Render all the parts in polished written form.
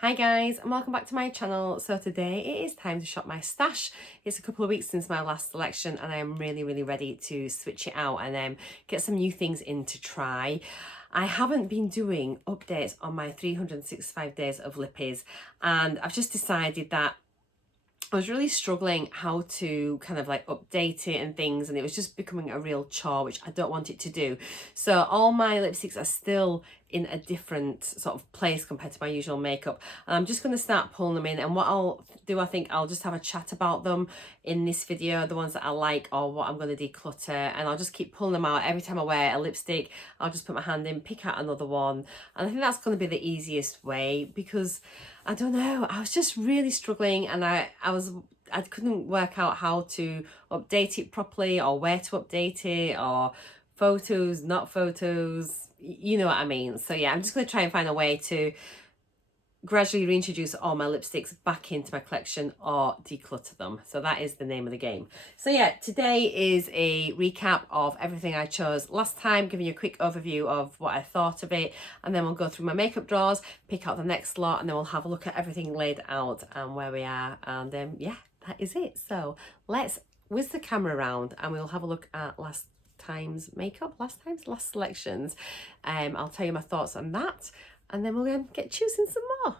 Hi guys, and welcome back to my channel. So today it is time to shop my stash. It's a couple of weeks since my last selection and I am really ready to switch it out and get some new things in to try. I haven't been doing updates on my 365 days of lippies, and I've just decided that I was really struggling how to kind of like update it and things, and it was just becoming a real chore, which I don't want it to do. So all my lipsticks are still in a different sort of place compared to my usual makeup, and I'm just going to start pulling them in. And what I'll do, I think I'll just have a chat about them in this video, the ones that I like or what I'm going to declutter, and I'll just keep pulling them out. Every time I wear a lipstick, I'll just put my hand in, pick out another one, and I think that's going to be the easiest way, because I don't know, I was just really struggling, and I couldn't work out how to update it properly, or where to update it, or photos, not photos, you know what I mean. So yeah, I'm just going to try and find a way to gradually reintroduce all my lipsticks back into my collection or declutter them. So that is the name of the game. So yeah, today is a recap of everything I chose last time, giving you a quick overview of what I thought of it, and then we'll go through my makeup drawers, pick out the next lot, and then we'll have a look at everything laid out and where we are. And yeah, that is it. So let's whiz the camera around and we'll have a look at last selections. I'll tell you my thoughts on that, and then we'll get choosing some more.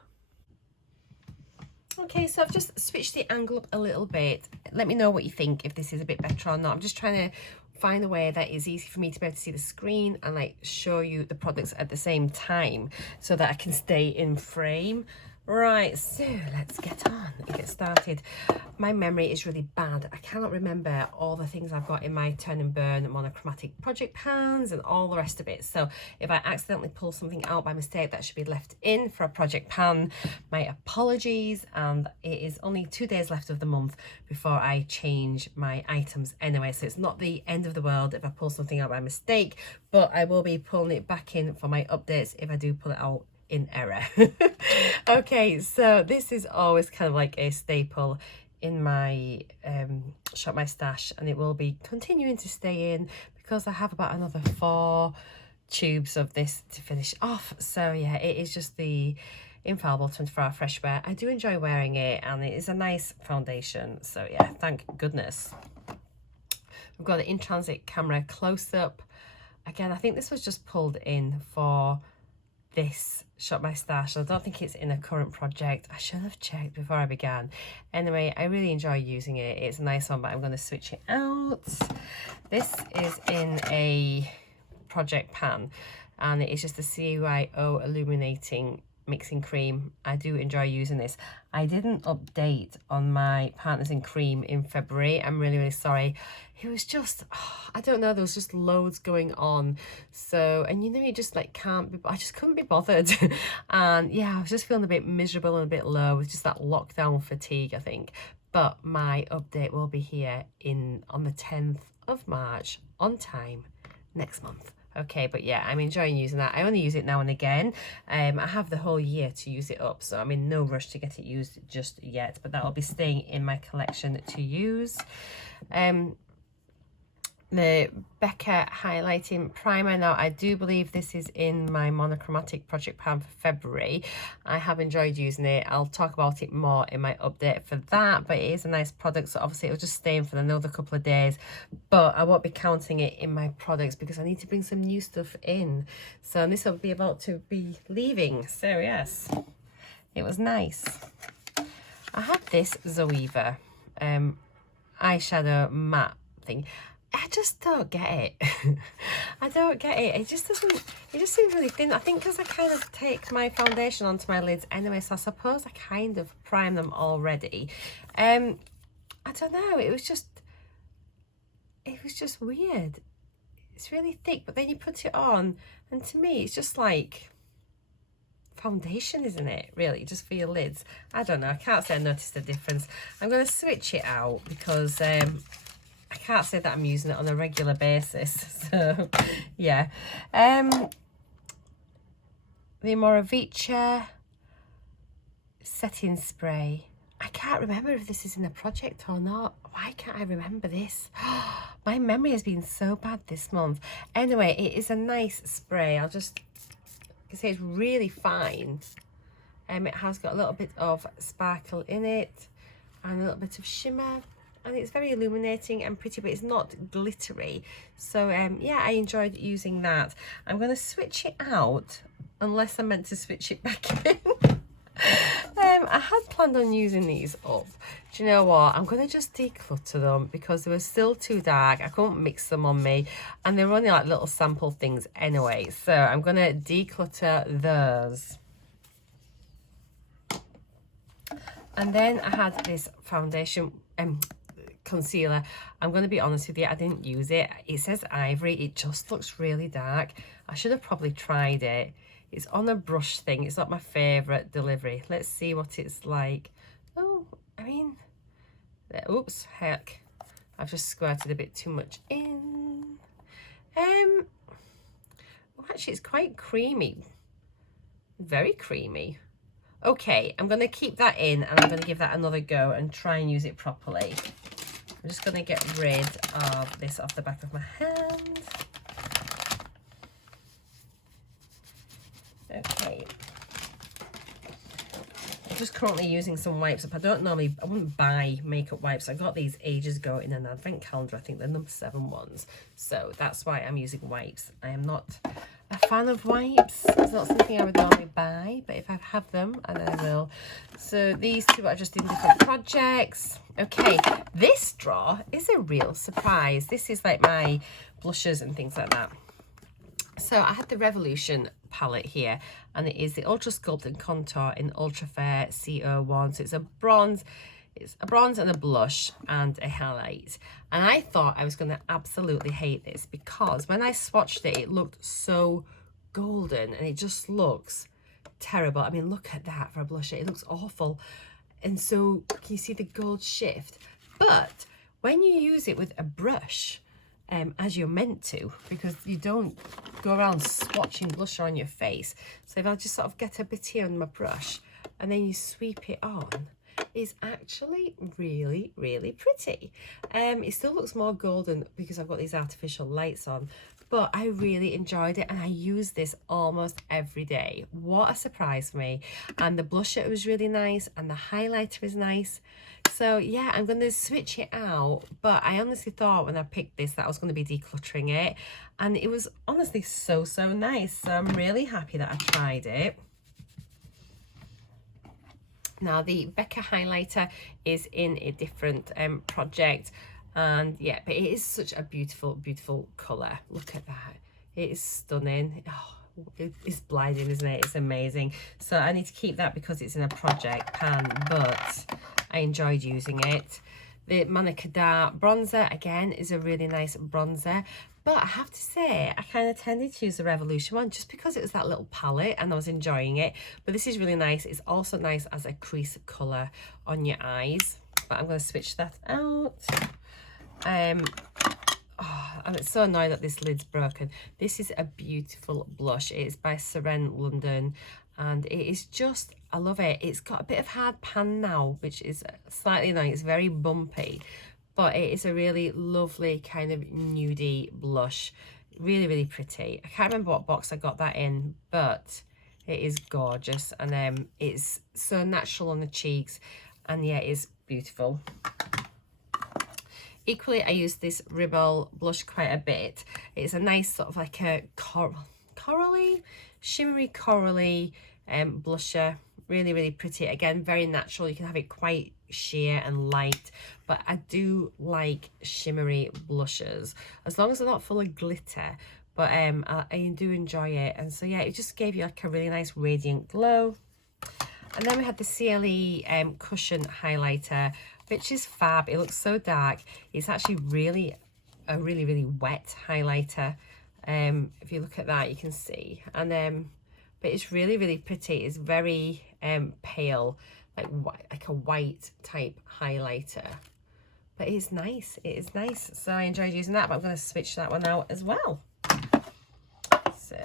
Okay, so I've just switched the angle up a little bit. Let me know what you think, if this is a bit better or not. I'm just trying to find a way that is easy for me to be able to see the screen and like show you the products at the same time so that I can stay in frame. Right, so let's get on and get started. My memory is really bad. I cannot remember all the things I've got in my Turn and Burn monochromatic project pans and all the rest of it. So if I accidentally pull something out by mistake that should be left in for a project pan, my apologies. And it is only 2 days left of the month before I change my items anyway. So it's not the end of the world if I pull something out by mistake, but I will be pulling it back in for my updates if I do pull it out in error. Okay, so this is always kind of like a staple in my shop my stash, and it will be continuing to stay in because I have about another 4 tubes of this to finish off. So yeah, it is just the infallible 24-hour fresh wear. I do enjoy wearing it, and it is a nice foundation, so yeah, thank goodness. We've got the in transit camera close-up. Again, I think this was just pulled in for this shop my stash. I don't think it's in a current project. I should have checked before I began. Anyway, I really enjoy using it. It's a nice one, but I'm going to switch it out. This is in a project pan, and it is just the Cryo Illuminating mixing cream. I do enjoy using this. I didn't update on my Partners in Cream in February. I'm really sorry. It was just, I don't know, there was just loads going on. So, and you know, you just like I just couldn't be bothered. And yeah, I was just feeling a bit miserable and a bit low with just that lockdown fatigue, I think. But my update will be here on the 10th of March on time next month. Okay, but yeah, I'm enjoying using that. I only use it now and again. I have the whole year to use it up, so I'm in no rush to get it used just yet, but that will be staying in my collection to use. The Becca Highlighting Primer. Now, I do believe this is in my monochromatic project pan for February. I have enjoyed using it. I'll talk about it more in my update for that, but it is a nice product, so obviously it'll just stay in for another couple of days, but I won't be counting it in my products because I need to bring some new stuff in. So this will be about to be leaving, so yes, it was nice. I had this Zoeva eyeshadow matte thing. I just don't get it. I don't get it. It just seems really thin. I think because I kind of take my foundation onto my lids anyway, so I suppose I kind of prime them already. I don't know, it was just weird. It's really thick, but then you put it on, and to me it's just like foundation, isn't it, really, just for your lids? I don't know, I can't say I noticed the difference. I'm going to switch it out because I can't say that I'm using it on a regular basis. So yeah, the Morovich setting spray. I can't remember if this is in a project or not. Why can't I remember this? My memory has been so bad this month. Anyway, it is a nice spray. I'll just say it's really fine. It has got a little bit of sparkle in it and a little bit of shimmer, and it's very illuminating and pretty, but it's not glittery. So yeah, I enjoyed using that. I'm going to switch it out unless I'm meant to switch it back in. I had planned on using these up. Do you know what? I'm going to just declutter them because they were still too dark. I couldn't mix them on me, and they were only like little sample things anyway. So I'm going to declutter those. And then I had this foundation concealer. I'm going to be honest with you, I didn't use it. It says ivory. It just looks really dark. I should have probably tried it. It's on a brush thing. It's not my favourite delivery. Let's see what it's like. Oh, I mean, oops, heck. I've just squirted a bit too much in. Well, actually, it's quite creamy. Very creamy. Okay, I'm going to keep that in, and I'm going to give that another go and try and use it properly. I'm just going to get rid of this off the back of my hand. Okay. I'm just currently using some wipes up. I wouldn't buy makeup wipes. I got these ages ago in an advent calendar. I think they're number 7 ones. So that's why I'm using wipes. I am not a fan of wipes. It's not something I would normally buy, but if I have them, and I will. So these two are just in different projects. Okay, this drawer is a real surprise. This is like my blushes and things like that. So I had the Revolution palette here, and it is the Ultra Sculpt and Contour in Ultra Fair CO1. So it's a bronze and a blush and a highlight. And I thought I was going to absolutely hate this because when I swatched it, it looked so golden and it just looks terrible. I mean, look at that for a blusher. It looks awful. And so can you see the gold shift? But when you use it with a brush, as you're meant to, because you don't go around swatching blusher on your face. So if I just sort of get a bit here on my brush and then you sweep it on, it's actually really, really pretty. It still looks more golden because I've got these artificial lights on, but I really enjoyed it, and I use this almost every day. What a surprise for me. And the blusher was really nice, and the highlighter is nice. So yeah, I'm going to switch it out, but I honestly thought when I picked this that I was going to be decluttering it, and it was honestly so nice. So I'm really happy that I tried it. Now the Becca Highlighter is in a different project, and yeah, but it is such a beautiful colour. Look at that. It is stunning. Oh, it's blinding, isn't it? It's amazing. So I need to keep that because it's in a project pan, but I enjoyed using it. The Monica Dart bronzer, again, is a really nice bronzer. But I have to say, I kind of tended to use the Revolution one just because it was that little palette and I was enjoying it. But this is really nice. It's also nice as a crease colour on your eyes. But I'm going to switch that out. I'm so annoyed that this lid's broken. This is a beautiful blush. It is by Seren London, and it is just, I love it. It's got a bit of hard pan now, which is slightly annoying. It's very bumpy, but it is a really lovely kind of nudie blush. Really pretty. I can't remember what box I got that in, but it is gorgeous, and it's so natural on the cheeks, and yeah, it is beautiful. Equally, I use this Rimmel blush quite a bit. It's a nice sort of like a corally, shimmery corally blusher. Really pretty. Again, very natural. You can have it quite sheer and light, but I do like shimmery blushes as long as they're not full of glitter. But I do enjoy it, and so yeah, it just gave you like a really nice radiant glow. And then we had the CLE cushion highlighter, which is fab. It looks so dark. It's actually a really wet highlighter. If you look at that, you can see. And but it's really pretty. It's very pale, like a white type highlighter. But it's nice. It is nice. So I enjoyed using that, but I'm going to switch that one out as well. So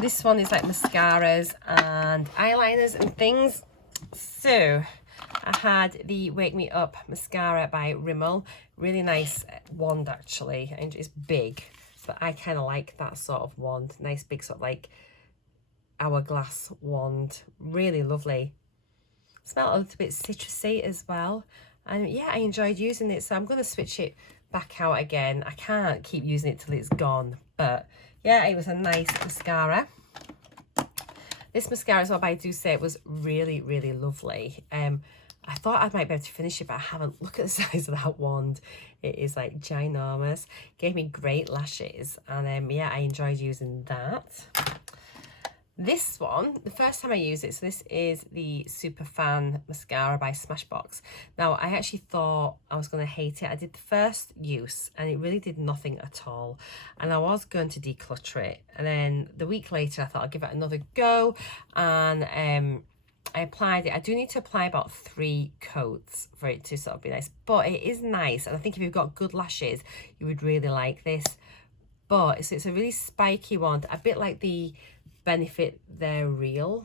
this one is like mascaras and eyeliners and things. So I had the Wake Me Up mascara by Rimmel. Really nice wand actually, and it's big, but I kind of like that sort of wand. Nice big sort of like Hourglass wand. Really lovely. Smell a little bit citrusy as well. And yeah, I enjoyed using it. So I'm going to switch it back out again. I can't keep using it till it's gone. But yeah, it was a nice mascara. This mascara as well, but I do say it was really, really lovely. I thought I might be able to finish it, but I haven't. Look at the size of that wand. It is like ginormous. Gave me great lashes. And yeah, I enjoyed using that. This one, the first time I used it, so this is the Superfan mascara by Smashbox. Now, I actually thought I was going to hate it. I did the first use and it really did nothing at all. And I was going to declutter it. And then the week later, I thought I'd give it another go. And I applied it. I do need to apply about 3 coats for it to sort of be nice. But it is nice. And I think if you've got good lashes, you would really like this. But it's a really spiky one, a bit like the Benefit They're Real.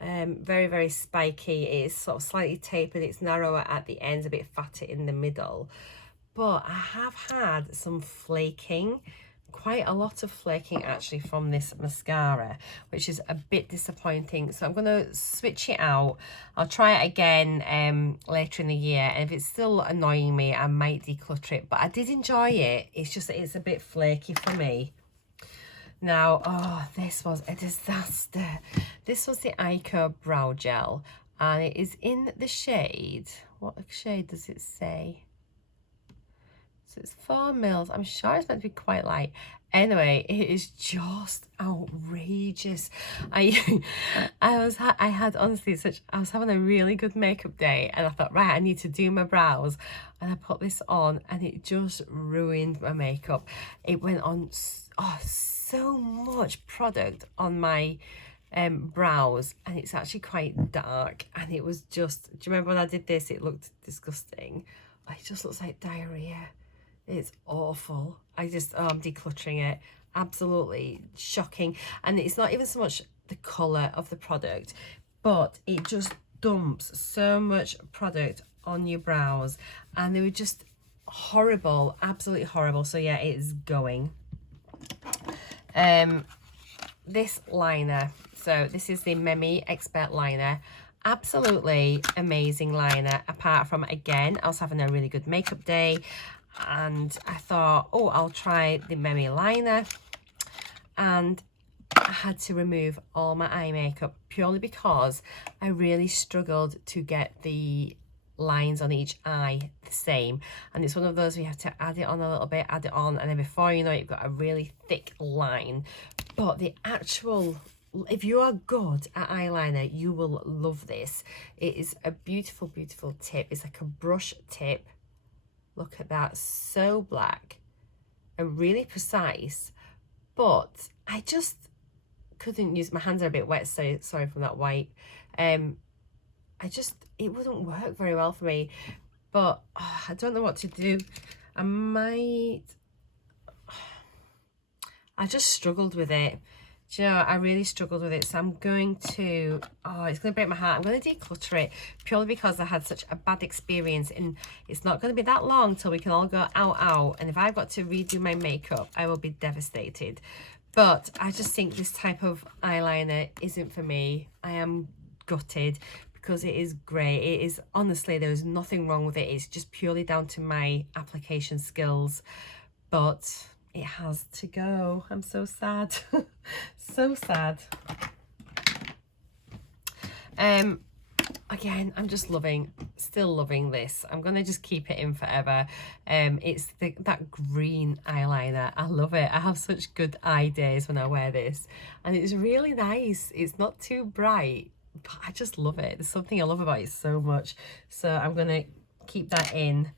Very, very spiky. It's sort of slightly tapered. It's narrower at the ends, a bit fatter in the middle. But I have had some flaking, quite a lot of flaking actually from this mascara, which is a bit disappointing. So I'm going to switch it out. I'll try it again later in the year, and if it's still annoying me, I might declutter it. But I did enjoy it. It's just that it's a bit flaky for me. Now, oh, this was a disaster. This was the Icub Brow Gel, and it is in the shade. What shade does it say? So it's 4 mils. I'm sure it's meant to be quite light. Anyway, it is just outrageous. I had honestly I was having a really good makeup day, and I thought, right, I need to do my brows, and I put this on, and it just ruined my makeup. It went on so much product on my brows, and it's actually quite dark, and it was just, do you remember when I did this? It looked disgusting. It just looks like diarrhea. It's awful. I'm decluttering it. Absolutely shocking. And it's not even so much the colour of the product, but it just dumps so much product on your brows, and they were just horrible, absolutely horrible. So yeah, it is going. This liner, so this is the Me Expert liner. Absolutely amazing liner, apart from, again, I was having a really good makeup day, and I thought, oh, I'll try the Me liner, and I had to remove all my eye makeup purely because I really struggled to get the lines on each eye the same, and it's one of those where you have to add it on a little bit, add it on, and then before you know it, you've got a really thick line. But the actual, if you are good at eyeliner, you will love this. It is a beautiful, beautiful tip. It's like a brush tip. Look at that, so black and really precise. But I just couldn't use, my hands are a bit wet, so sorry from that wipe. It wouldn't work very well for me, but I don't know what to do. I just struggled with it. Do you know, I really struggled with it. So I'm going to, it's going to break my heart. I'm going to declutter it purely because I had such a bad experience, and it's not going to be that long till we can all go out. And if I've got to redo my makeup, I will be devastated. But I just think this type of eyeliner isn't for me. I am gutted, because it is great. It is, honestly, there is nothing wrong with it. It's just purely down to my application skills, but it has to go. I'm so sad. So sad. Again, I'm just still loving this. I'm gonna just keep it in forever. It's that green eyeliner. I love it. I have such good eye days when I wear this, and it's really nice. It's not too bright, but I just love it. There's something I love about it so much. So I'm gonna keep that in.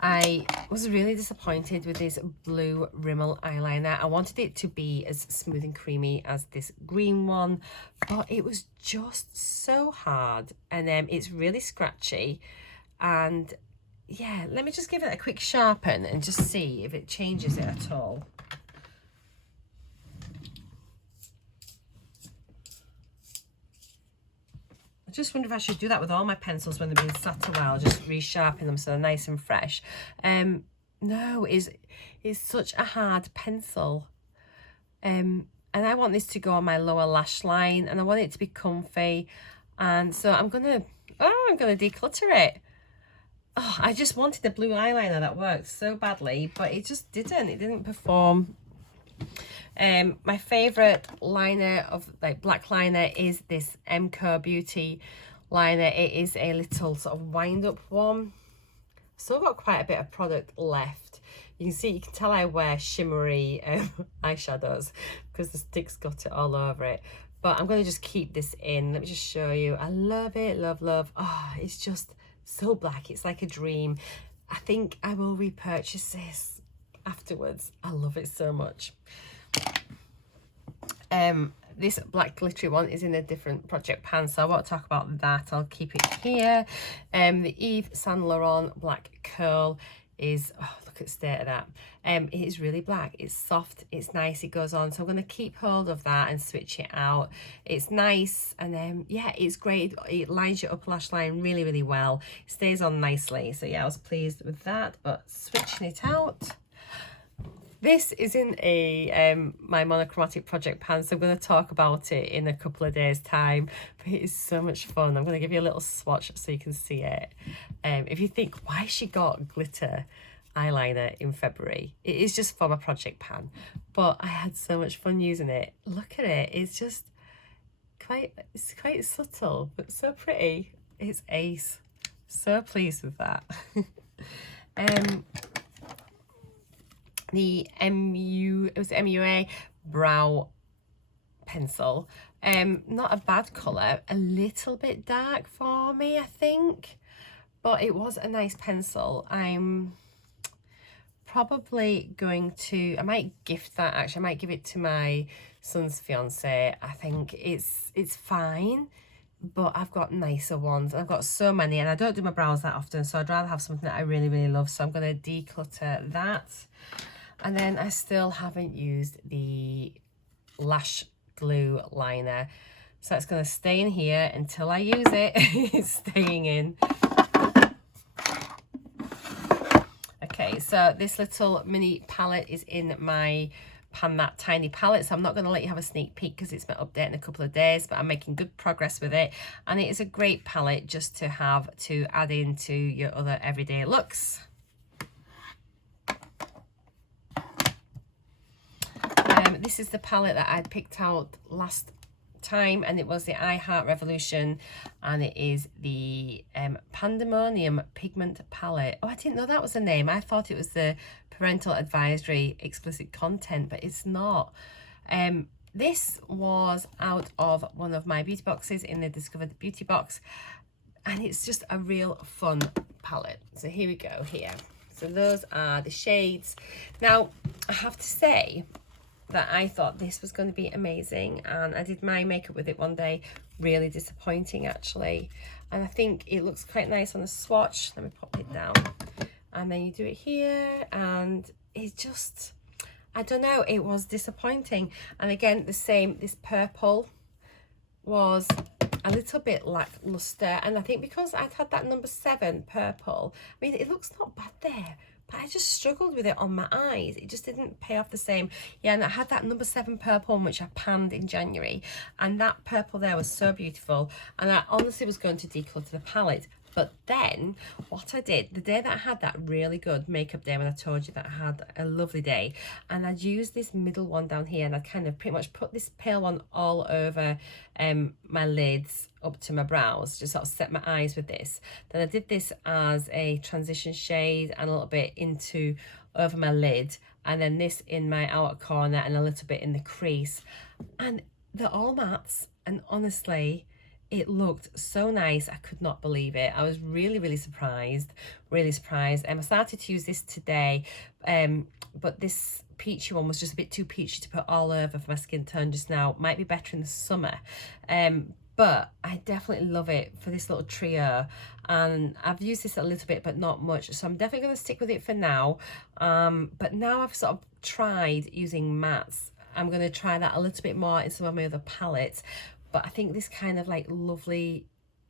I was really disappointed with this blue Rimmel eyeliner. I wanted it to be as smooth and creamy as this green one, but it was just so hard, and it's really scratchy. And yeah, let me just give it a quick sharpen and just see if it changes it at all. I just wonder if I should do that with all my pencils when they've been sat a while, just resharpen them so they're nice and fresh. No, it's such a hard pencil. and I want this to go on my lower lash line, and I want it to be comfy. And so I'm gonna declutter it. Oh, I just wanted the blue eyeliner that worked so badly, but it just didn't. It didn't perform. My favorite liner of like black liner is this Icub Beauty liner. It is a little sort of wind up one. Still got quite a bit of product left. You can tell I wear shimmery eyeshadows because the stick's got it all over it. But I'm going to just keep this in. Let me just show you. I love it, love. Oh, it's just so black. It's like a dream. I think I will repurchase this afterwards. I love it so much. This black glittery one is in a different project pan, so I won't talk about that. I'll keep it here. The Yves Saint Laurent black curl is, oh, look at the state of that. It is really black. It's soft, it's nice, it goes on, so I'm going to keep hold of that and switch it out. It's nice, and yeah, it's great. It lines your upper lash line really well. It stays on nicely, so yeah, I was pleased with that. But switching it out, this is in a my monochromatic project pan, so I'm going to talk about it in a couple of days time, but it is so much fun. I'm going to give you a little swatch so you can see it. If you think, why she got glitter eyeliner in February, it is just for my project pan, but I had so much fun using it. Look at it, it's just it's quite subtle but so pretty. It's ace. So pleased with that. The MUA brow pencil, not a bad colour, a little bit dark for me I think, but it was a nice pencil. I'm probably going to, I might gift that actually. I might give it to my son's fiance. I think it's fine, but I've got nicer ones. I've got so many, and I don't do my brows that often, so I'd rather have something that I really love. So I'm going to declutter that. And then I still haven't used the lash glue liner, so it's going to stay in here until I use it. It's staying in. Okay, so this little mini palette is in my Pan That Tiny palette, so I'm not going to let you have a sneak peek because it's my update in a couple of days, but I'm making good progress with it, and it is a great palette just to have to add into your other everyday looks. This is the palette that I picked out last time, and it was the I Heart Revolution, and it is the Pandemonium Pigment palette. Oh, I didn't know that was the name. I thought it was the parental advisory explicit content, but it's not. This was out of one of my beauty boxes in the Discovered Beauty box, and it's just a real fun palette. So here we go here. So those are the shades. Now, I have to say that I thought this was going to be amazing, and I did my makeup with it one day. Really disappointing actually, and I think it looks quite nice on the swatch. Let me pop it down, and then you do it here, and it just, I don't know, it was disappointing. And again, the same, this purple was a little bit lackluster, and I think because I'd had that number 7 purple, I mean, it looks not bad there, but I just struggled with it on my eyes. It just didn't pay off the same. Yeah, and I had that number 7 purple one, which I panned in January, and that purple there was so beautiful, and I honestly was going to declutter the palette. But then what I did, the day that I had that really good makeup day, when I told you that I had a lovely day, and I'd used this middle one down here, and I kind of pretty much put this pale one all over my lids up to my brows, just sort of set my eyes with this. Then I did this as a transition shade and a little bit into over my lid, and then this in my outer corner and a little bit in the crease, and they're all mattes, and honestly, it looked so nice. I could not believe it. I was really surprised, I started to use this today, but this peachy one was just a bit too peachy to put all over for my skin tone just now. Might be better in the summer, but I definitely love it for this little trio, and I've used this a little bit but not much, so I'm definitely going to stick with it for now. But now I've sort of tried using mattes, I'm going to try that a little bit more in some of my other palettes. But I think this kind of like lovely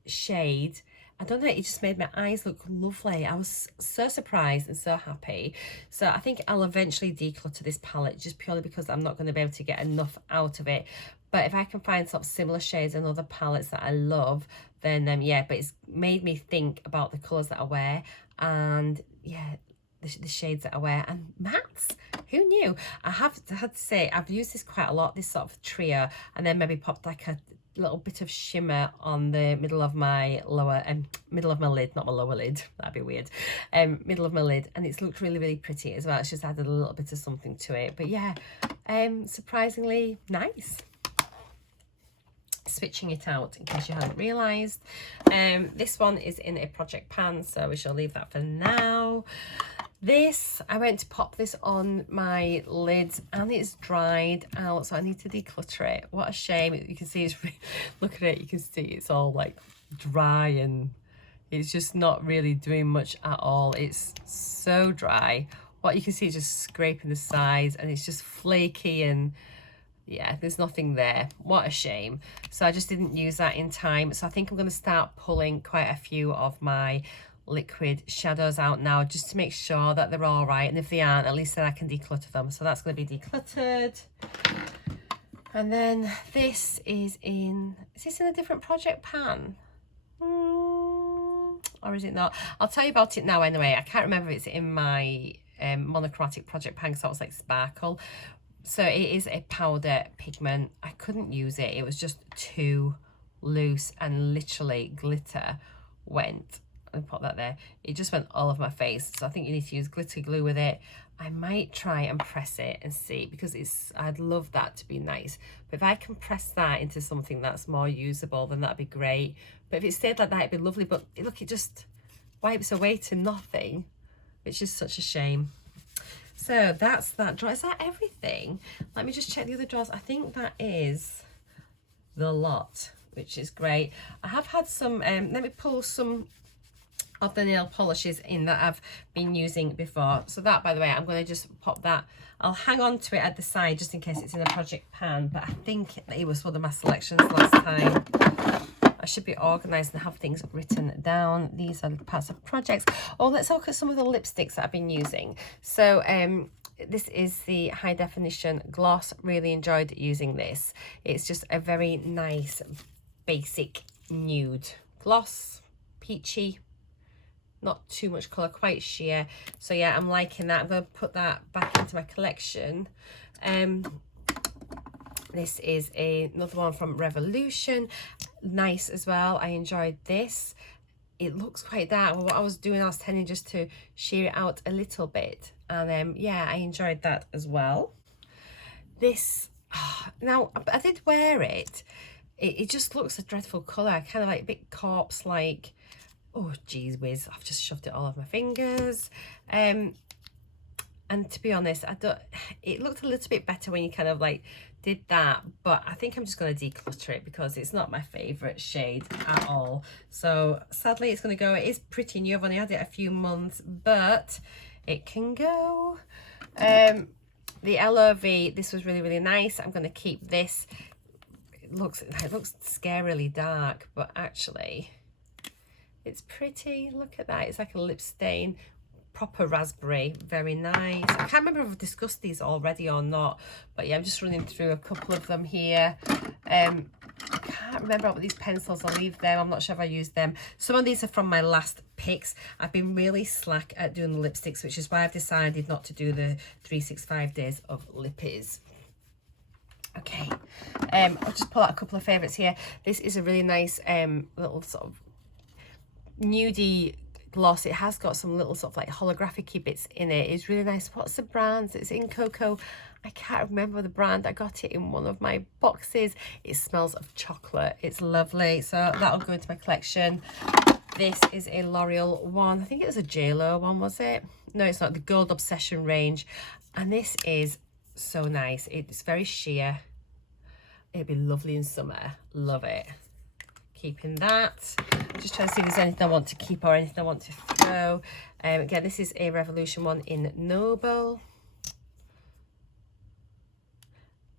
shade, I don't know, it just made my eyes look lovely. I was so surprised and so happy. So I think I'll eventually declutter this palette just purely because I'm not going to be able to get enough out of it. But if I can find sort of similar shades and other palettes that I love, then yeah, but it's made me think about the colours that I wear, and yeah, the shades that I wear, and mattes. Who knew? I had to say, I've used this quite a lot, this sort of trio, and then maybe popped like a little bit of shimmer on the middle of my lower middle of my lid, not my lower lid, that'd be weird, middle of my lid, and it's looked really, really pretty as well. It's just added a little bit of something to it. But yeah, surprisingly nice. Switching it out in case you hadn't realized, this one is in a project pan, so we shall leave that for now. This, I went to pop this on my lids and it's dried out, so I need to declutter it. What a shame. You can see it's look at it, you can see it's all like dry and it's just not really doing much at all. It's so dry. What you can see is just scraping the sides, and it's just flaky, and yeah, there's nothing there. What a shame. So I just didn't use that in time. So I think I'm going to start pulling quite a few of my liquid shadows out now, just to make sure that they're all right, and if they aren't, at least then I can declutter them. So that's going to be decluttered. And then this is this in a different project pan? Or is it not? I'll tell you about it now anyway. I can't remember if it's in my monochromatic project pan, because that was like sparkle. So it is a powder pigment. I couldn't use it, it was just too loose, and literally glitter went, and put that there, it just went all over my face. So I think you need to use glitter glue with it. I might try and press it and see, because I'd love that to be nice. But if I can press that into something that's more usable, then that'd be great. But if it stayed like that, it'd be lovely. But look, it just wipes away to nothing, which is such a shame. So that's that drawer. Is that everything? Let me just check the other drawers. I think that is the lot, which is great. I have had some, let me pull some of the nail polishes in that I've been using before. So that, by the way, I'm going to just pop that. I'll hang on to it at the side just in case it's in a project pan, but I think it was one of my selections last time. I should be organised and have things written down. These are the parts of projects. Oh, let's look at some of the lipsticks that I've been using. So this is the high definition gloss. Really enjoyed using this. It's just a very nice basic nude gloss, peachy, not too much colour, quite sheer. So yeah, I'm liking that. I'm going to put that back into my collection. This is another one from Revolution. Nice as well. I enjoyed this. It looks quite dark. Well, what I was doing, I was tending just to sheer it out a little bit. And yeah, I enjoyed that as well. This, now I did wear it. It just looks a dreadful colour. Kind of like a bit corpse-like. Oh, geez whiz. I've just shoved it all over my fingers. And to be honest, it looked a little bit better when you kind of like did that, but I think I'm just going to declutter it because it's not my favourite shade at all. So sadly it's going to go. It is pretty new. I've only had it a few months, but it can go. The LOV, this was really, really nice. I'm going to keep this. It looks scarily dark, but actually it's pretty. Look at that. It's like a lip stain. Proper raspberry, very nice. I can't remember if I've discussed these already or not, but yeah, I'm just running through a couple of them here. I can't remember about these pencils. I'll leave them. I'm not sure if I used them. Some of these are from my last picks. I've been really slack at doing the lipsticks, which is why I've decided not to do the 365 days of lippies. Okay, I'll just pull out a couple of favourites here. This is a really nice little sort of nudie gloss. It has got some little sort of like holographic-y bits in it. It's really nice. What's the brand? It's in Cocoa. I can't remember the brand. I got it in one of my boxes. It smells of chocolate. It's lovely. So that'll go into my collection. This is a L'Oreal one. I think it was a JLo one, was it? No, it's not. The Gold Obsession range. And this is so nice. It's very sheer. It'd be lovely in summer. Love it. Keeping that. Just trying to see if there's anything I want to keep or anything I want to throw. Again, this is a Revolution one in Noble.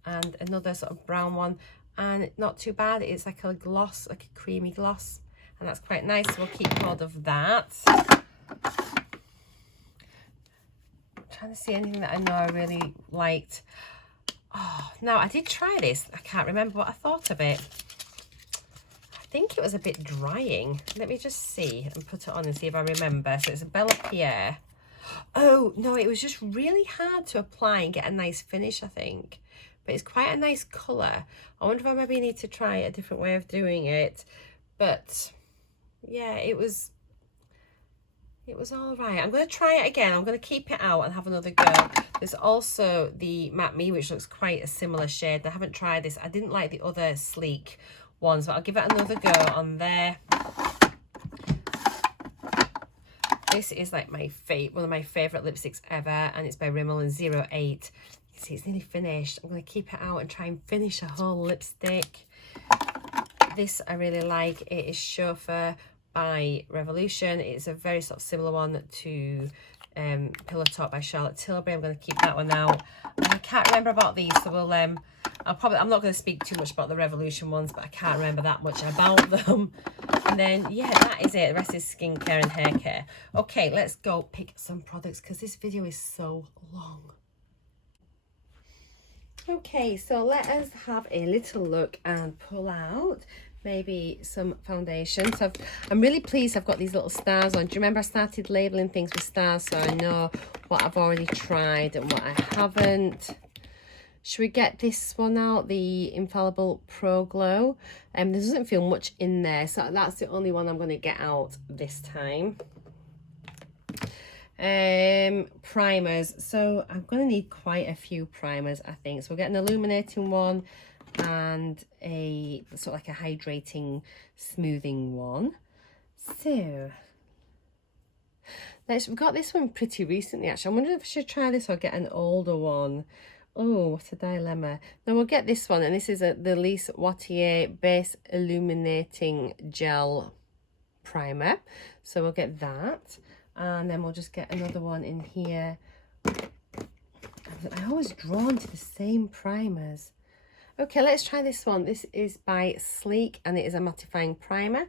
And another sort of brown one. And not too bad. It's like a gloss, like a creamy gloss. and that's quite nice, so we'll keep hold of that. Trying to see anything that I know I really liked. Oh, now I did try this. I can't remember what I thought of it. I think it was a bit drying. Let me just see and put it on and see if I remember. So it's a Bella Pierre. Oh, no, it was just really hard to apply and get a nice finish, I think. But it's quite a nice colour. I wonder if I maybe need to try a different way of doing it. But, yeah, it was all right. I'm going to try it again. I'm going to keep it out and have another go. There's also the Matte Me, which looks quite a similar shade. I haven't tried this. I didn't like the other sleek ones, but I'll give it another go on there. This is like one of my favourite lipsticks ever, and it's by Rimmel in 08. You see, it's nearly finished. I'm going to keep it out and try and finish a whole lipstick. This I really like. It is Chauffeur by Revolution. It's a very sort of similar one to Pillow Talk by Charlotte Tilbury. I'm going to keep that one out. And I can't remember about these, so we'll I'm not going to speak too much about the Revolution ones, but I can't remember that much about them. And then yeah, that is it. The rest is skincare and hair care. Okay, let's go pick some products because this video is so long. Okay, so let us have a little look and pull out maybe some foundation. So I'm really pleased I've got these little stars on. Do you remember I started labeling things with stars so I know what I've already tried and what I haven't? Should we get this one out, the Infallible Pro Glow? There doesn't feel much in there, so that's the only one I'm going to get out this time. Primers, so I'm going to need quite a few primers, I think. So we'll get an illuminating one and a sort of like a hydrating smoothing one. So we've got this one pretty recently actually. I'm wondering if I should try this or get an older one. Oh, what a dilemma. Now we'll get this one, and this is the Lise Wattier Base Illuminating Gel Primer. So we'll get that, and then we'll just get another one in here. I'm always drawn to the same primers. Okay, let's try this one. This is by Sleek, and it is a mattifying primer.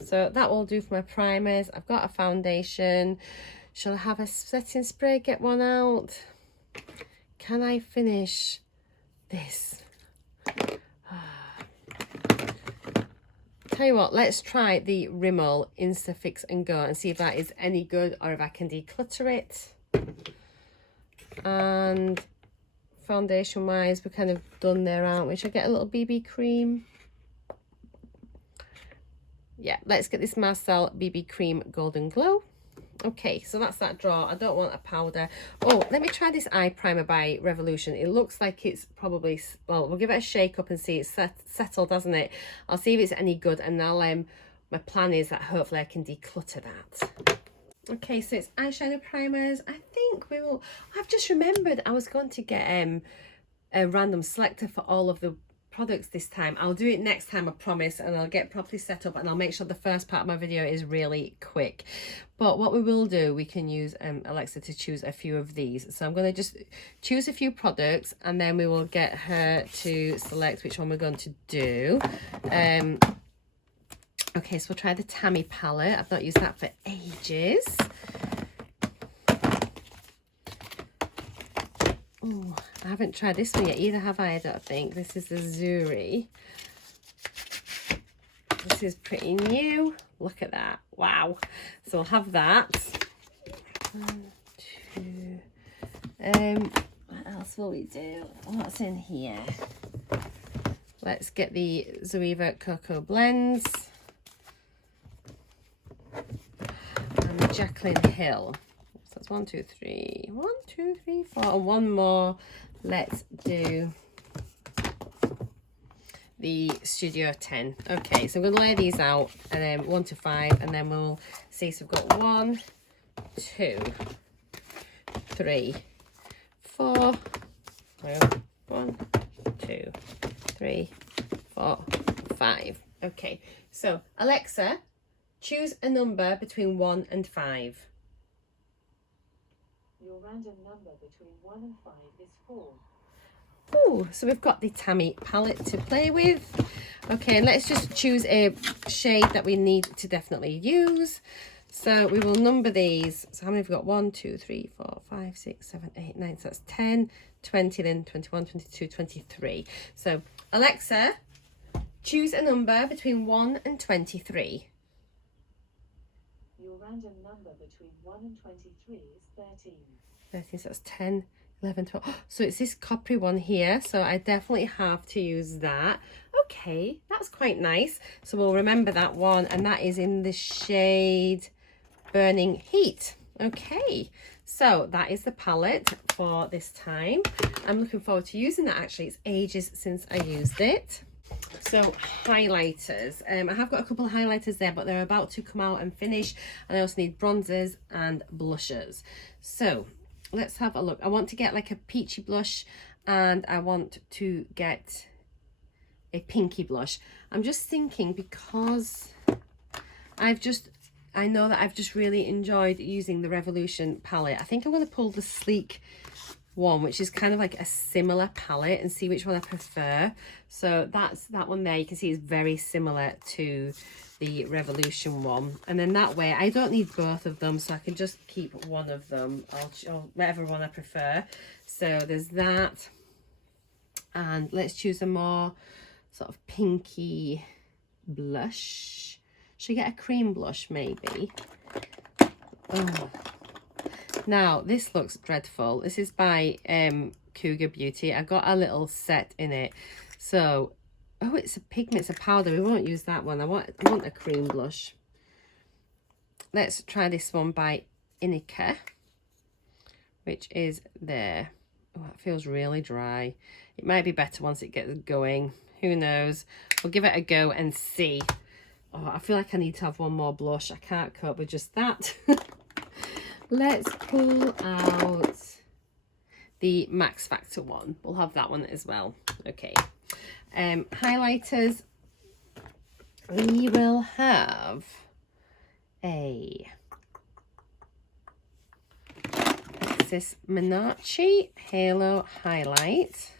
So that will do for my primers. I've got a foundation. Shall I have a setting spray? Get one out. Can I finish this? Tell you what, let's try the Rimmel Instafix and Go and see if that is any good or if I can declutter it. And foundation wise, we're kind of done there, aren't we? Should I get a little BB cream? Yeah, let's get this Marcel BB Cream Golden Glow. Okay, so that's that drawer. I don't want a powder. Oh, let me try this eye primer by Revolution. It looks like it's probably, well, we'll give it a shake up and see it's settled, doesn't it? I'll see if it's any good, and I'll my plan is that hopefully I can declutter that. Okay, so it's eyeshadow primers. I think I've just remembered I was going to get a random selector for all of the products this time. I'll do it next time, I promise, and I'll get properly set up, and I'll make sure the first part of my video is really quick. But what we will do, we can use Alexa to choose a few of these. So I'm going to just choose a few products, and then we will get her to select which one we're going to do. Okay, so we'll try the Tami Palette. I've not used that for ages. Oh, I haven't tried this one yet either, have I? I don't think. This is the Zuri. This is pretty new. Look at that. Wow. So I'll have that. 1, 2. What else will we do? What's in here? Let's get the Zoeva Cocoa Blends. And the Jacqueline Hill. That's 1, 2, 3. 1, 2, 3, 4. And one more. Let's do the Studio 10. Okay, so I'm going to lay these out, and then 1 to 5, and then we'll see. So we've got 1, 2, 3, 4. 1, 2, 3, 4, 5. Okay, so Alexa, choose a number between 1 and 5. Your random number between 1 and 5 is 4. Ooh, so we've got the Tammy palette to play with. Okay, and let's just choose a shade that we need to definitely use. So we will number these. So how many have we got? 1, 2, 3, 4, 5, 6, 7, 8, 9. So that's 10, 20, then 21, 22, 23. So Alexa, choose a number between 1 and 23. Your random number between 1 and 23 is 13. 13, so that's 10, 11, 12. Oh, so it's this coppery one here. So I definitely have to use that. Okay, that's quite nice. So we'll remember that one. And that is in the shade Burning Heat. Okay, so that is the palette for this time. I'm looking forward to using that actually. It's ages since I used it. So highlighters, I have got a couple of highlighters there, but they're about to come out and finish, and I also need bronzers and blushers. So let's have a look. I want to get like a peachy blush, and I want to get a pinky blush. I'm just thinking, because I know that I've just really enjoyed using the Revolution palette. I think I'm going to pull the Sleek one, which is kind of like a similar palette, and see which one I prefer. So that's that one there. You can see is very similar to the Revolution one, and then that way I don't need both of them, so I can just keep one of them. I'll whatever one I prefer. So there's that, and let's choose a more sort of pinky blush. Should I get a cream blush maybe? Oh. Now, this looks dreadful. This is by Cougar Beauty. I got a little set in it. So, oh, it's a pigment, it's a powder. We won't use that one. I want a cream blush. Let's try this one by Inica, which is there. Oh, it feels really dry. It might be better once it gets going. Who knows? We'll give it a go and see. Oh, I feel like I need to have one more blush. I can't cope with just that. Let's pull out the Max Factor one. We'll have that one as well. Okay. Highlighters. We will have a this Minachi Halo Highlight.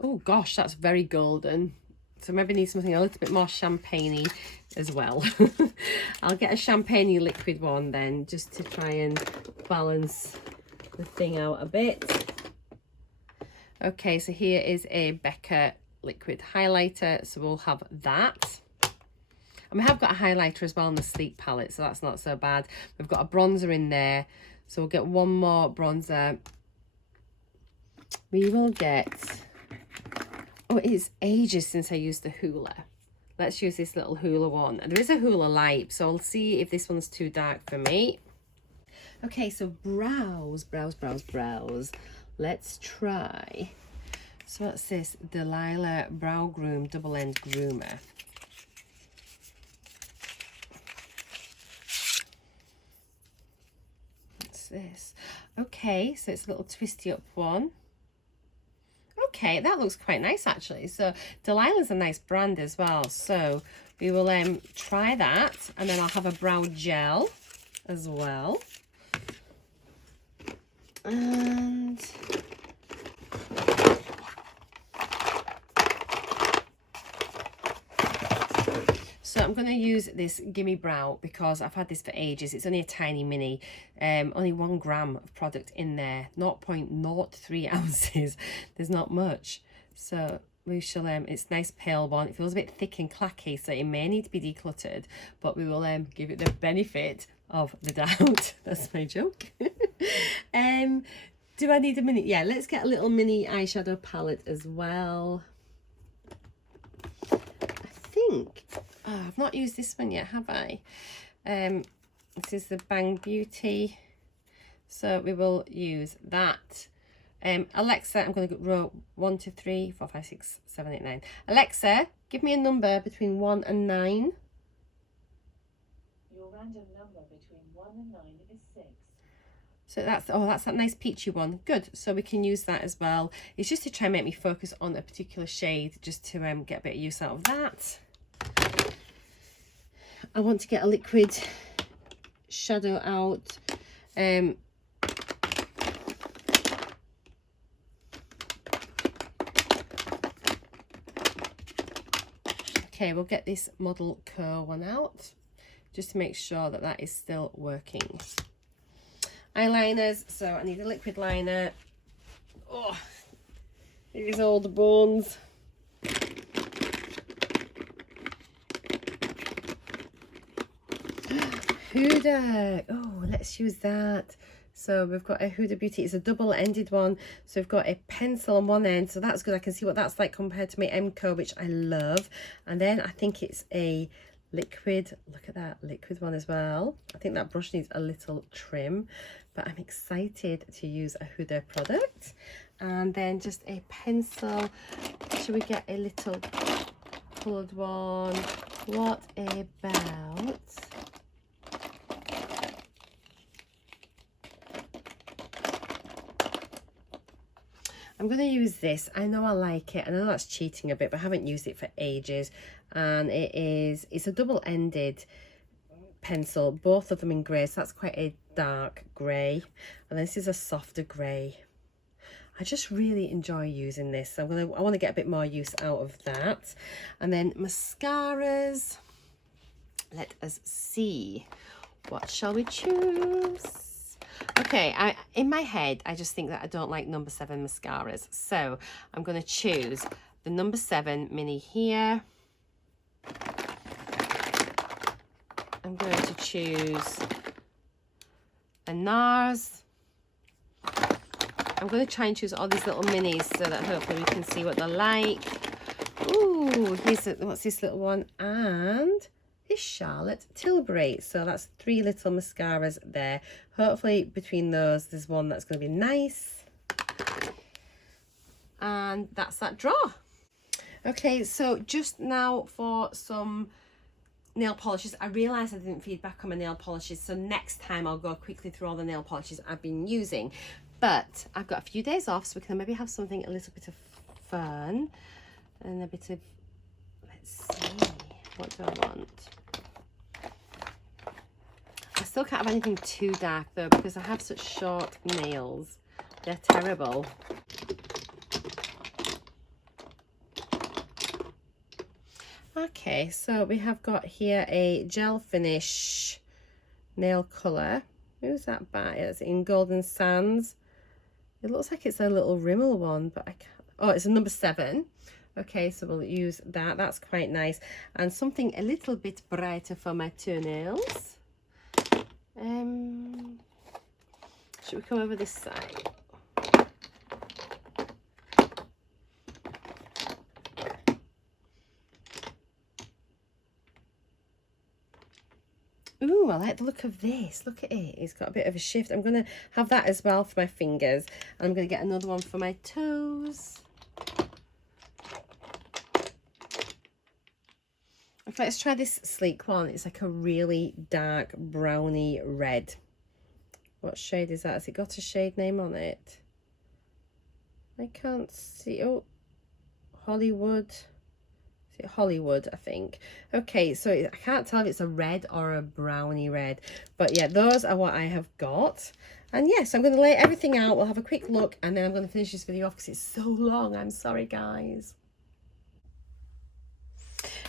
Oh gosh, that's very golden. So maybe need something a little bit more champagne-y as well. I'll get a champagne-y liquid one then, just to try and balance the thing out a bit. Okay, so here is a Becca liquid highlighter, so we'll have that. And we have got a highlighter as well on the Sleek palette, so that's not so bad. We've got a bronzer in there, so we'll get one more bronzer. We will get... Oh, it's ages since I used the Hoola. Let's use this little Hoola one. And there is a Hoola light, so I'll see if this one's too dark for me. Okay, so brows. Let's try. So what's this? Delilah Brow Groom Double End Groomer. What's this? Okay, so it's a little twisty up one. Okay, that looks quite nice actually. So Delilah's a nice brand as well. So we will try that, and then I'll have a brow gel as well. And so I'm going to use this GimMe Brow because I've had this for ages. It's only a tiny mini, only 1 gram of product in there, 0.03 ounces. There's not much. So we shall, it's nice pale one. It feels a bit thick and clacky, so it may need to be decluttered, but we will give it the benefit of the doubt. That's my joke. Do I need a mini? Yeah, let's get a little mini eyeshadow palette as well. I think... Oh, I've not used this one yet, have I? This is the Bang Beauty. So we will use that. Alexa, I'm going to go row 1, 2, 3, 4, 5, 6, 7, 8, 9. Alexa, give me a number between 1 and 9. Your random number between 1 and 9 is 6. So that's that nice peachy one. Good. So we can use that as well. It's just to try and make me focus on a particular shade, just to get a bit of use out of that. I want to get a liquid shadow out. Okay, we'll get this Model Co one out just to make sure that that is still working. Eyeliners, so I need a liquid liner. Oh, these all the bones. Huda. Oh, let's use that. So we've got a Huda Beauty. It's a double-ended one. So we've got a pencil on one end. So that's good. I can see what that's like compared to my MCO, which I love. And then I think it's a liquid. Look at that liquid one as well. I think that brush needs a little trim, but I'm excited to use a Huda product. And then just a pencil. Should we get a little coloured one? What about... I'm going to use this. I know I like it. I know that's cheating a bit, but I haven't used it for ages. And it's a double-ended pencil, both of them in grey. So that's quite a dark grey. And this is a softer grey. I just really enjoy using this. I want to get a bit more use out of that. And then mascaras. Let us see. What shall we choose? Okay, in my head, I just think that I don't like number 7 mascaras. So I'm going to choose the number 7 mini here. I'm going to choose a NARS. I'm going to try and choose all these little minis so that hopefully we can see what they're like. Ooh, what's this little one? And... is Charlotte Tilbury. So that's 3 little mascaras there. Hopefully between those there's one that's going to be nice. And that's that drawer. Okay, so just now for some nail polishes. I realised I didn't feedback on my nail polishes, so next time I'll go quickly through all the nail polishes I've been using. But I've got a few days off, so we can maybe have something a little bit of fun and a bit of, let's see, what do I want? I still can't have anything too dark though, because I have such short nails. They're terrible. Okay, so we have got here a gel finish nail colour. Who's that by? It's in Golden Sands. It looks like it's a little Rimmel one, but I can't. Oh, it's a number 7. Okay, so we'll use that. That's quite nice. And something a little bit brighter for my toenails. Should we come over this side? Ooh, I like the look of this. Look at it. It's got a bit of a shift. I'm going to have that as well for my fingers. And I'm going to get another one for my toes. Okay, let's try this sleek one. It's like a really dark browny red. What shade is that? Has it got a shade name on it? I can't see. Oh, Hollywood. Is it Hollywood, I think? Okay, so I can't tell if it's a red or a browny red. But yeah, those are what I have got. And yes, I'm going to lay everything out. We'll have a quick look and then I'm going to finish this video off because it's so long. I'm sorry, guys.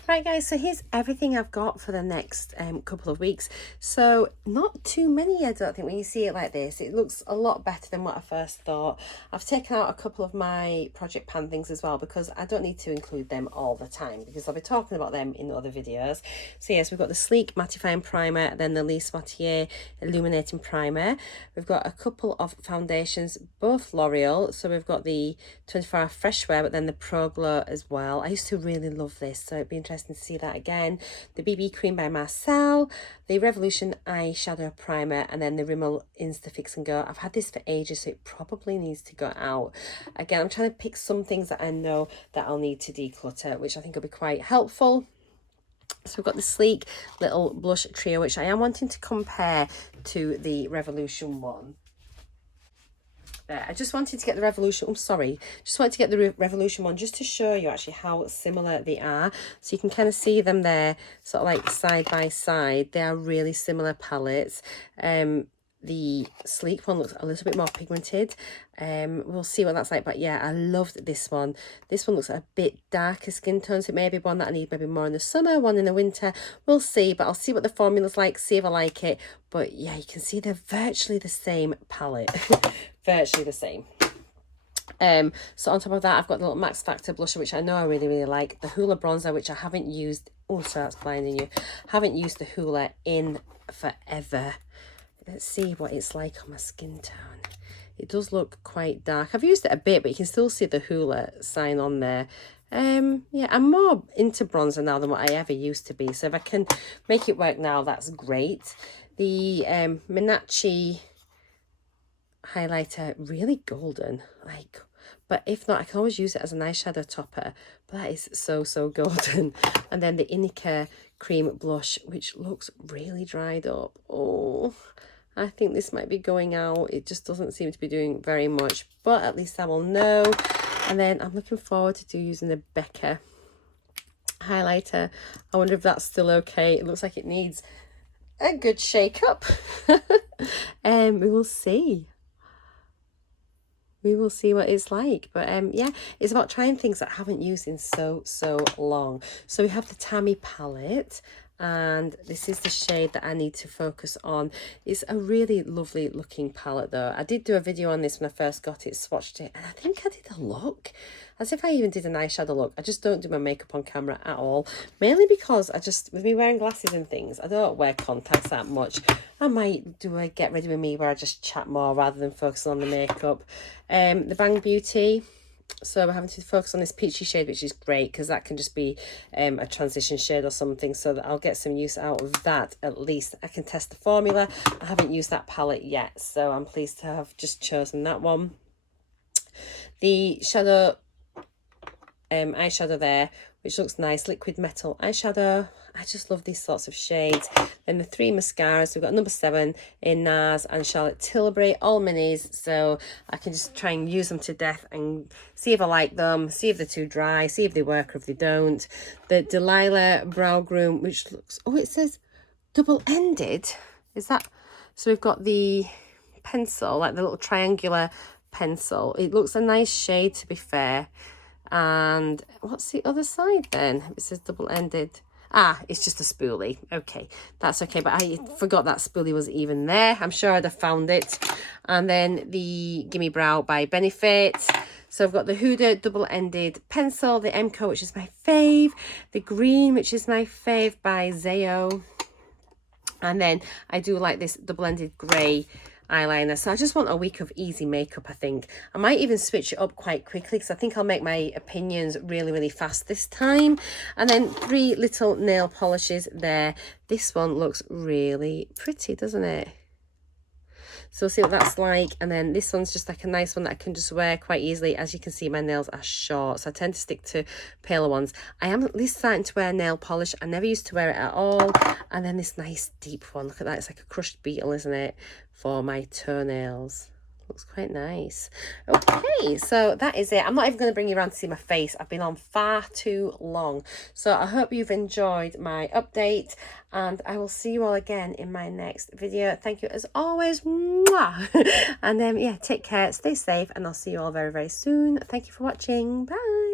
Right guys, so here's everything I've got for the next couple of weeks. So not too many, I don't think. When you see it like this, it looks a lot better than what I first thought. I've taken out a couple of my project pan things as well because I don't need to include them all the time because I'll be talking about them in other videos. So yes, we've got the Sleek Mattifying Primer, then the Lise Mercier Illuminating Primer. We've got a couple of foundations, both L'Oreal. So we've got the 24 Hour Fresh Wear, but then the Pro Glow as well. I used to really love this, so it'd be interesting to see that again. The BB Cream by Marcel, the Revolution Eyeshadow Primer, and then the Rimmel Insta Fix and Go. I've had this for ages, so it probably needs to go out. Again, I'm trying to pick some things that I know that I'll need to declutter, which I think will be quite helpful. So we've got the Sleek little blush trio, which I am wanting to compare to the Revolution one. I just wanted to get the Revolution, I'm sorry, just wanted to get the Revolution one just to show you actually how similar they are. So you can kind of see them there, sort of like side by side. They are really similar palettes. the sleek one looks a little bit more pigmented. We'll see what that's like, but yeah, I loved this one. This one looks a bit darker skin tone, so it may be one that I need maybe more in the summer, one in the winter. We'll see, but I'll see what the formula's like, see if I like it. But yeah, you can see they're virtually the same palette. Virtually the same. So on top of that, I've got the little Max Factor blusher, which I know I really, really like. The Hoola bronzer, which I haven't used. Oh, sorry, that's blinding you. Haven't used the Hoola in forever. Let's see what it's like on my skin tone. It does look quite dark. I've used it a bit, but you can still see the Hoola sign on there. Yeah, I'm more into bronzer now than what I ever used to be. So if I can make it work now, that's great. The Minachi highlighter, really golden, like, but if not, I can always use it as an eyeshadow topper. But that is so, so golden. And then the Inica cream blush, which looks really dried up. Oh, I think this might be going out. It just doesn't seem to be doing very much, but at least I will know. And then I'm looking forward to using the Becca highlighter. I wonder if that's still okay. It looks like it needs a good shake up. We will see. We will see what it's like. But yeah, it's about trying things that I haven't used in so long. So we have the Tammy Palette, and this is the shade that I need to focus on. It's a really lovely looking palette though. I did do a video on this when I first got it, swatched it, and I think I did a look. As if I even did an eyeshadow look. I just don't do my makeup on camera at all. Mainly because I just, with me wearing glasses and things, I don't wear contacts that much. I might do a get ready with me where I just chat more rather than focus on the makeup. The Bang Beauty. So we're having to focus on this peachy shade, which is great because that can just be a transition shade or something, so that I'll get some use out of that. At least I can test the formula. I haven't used that palette yet, so I'm pleased to have just chosen that one. The shadow eyeshadow there, which looks nice, liquid metal eyeshadow. I just love these sorts of shades. Then the 3 mascaras, we've got number 7 in NARS and Charlotte Tilbury, all minis, so I can just try and use them to death and see if I like them, see if they're too dry, see if they work or if they don't. The Delilah Brow Groom, which looks, oh, it says double-ended. Is that, so we've got the pencil, like the little triangular pencil. It looks a nice shade, to be fair. And what's the other side then? It says double-ended. Ah, it's just a spoolie. Okay, that's okay. But I forgot that spoolie was even there. I'm sure I'd have found it. And then the GimMe Brow by Benefit. So I've got the Huda double-ended pencil, the MCO, which is my fave, the green, which is my fave by Zeo. And then I do like this double-ended grey eyeliner. So I just want a week of easy makeup, I think. I might even switch it up quite quickly because I think I'll make my opinions really fast this time. And then 3 little nail polishes there. This one looks really pretty, doesn't it? So we'll see what that's like. And then this one's just like a nice one that I can just wear quite easily. As you can see, my nails are short, so I tend to stick to paler ones. I am at least starting to wear nail polish. I never used to wear it at all. And then this nice deep one. Look at that. It's like a crushed beetle, isn't it? For my toenails. Looks quite nice. Okay, so that is it. I'm not even going to bring you around to see my face. I've been on far too long. So I hope you've enjoyed my update, and I will see you all again in my next video. Thank you as always. Mwah! And yeah, take care, stay safe, and I'll see you all very soon. Thank you for watching. Bye.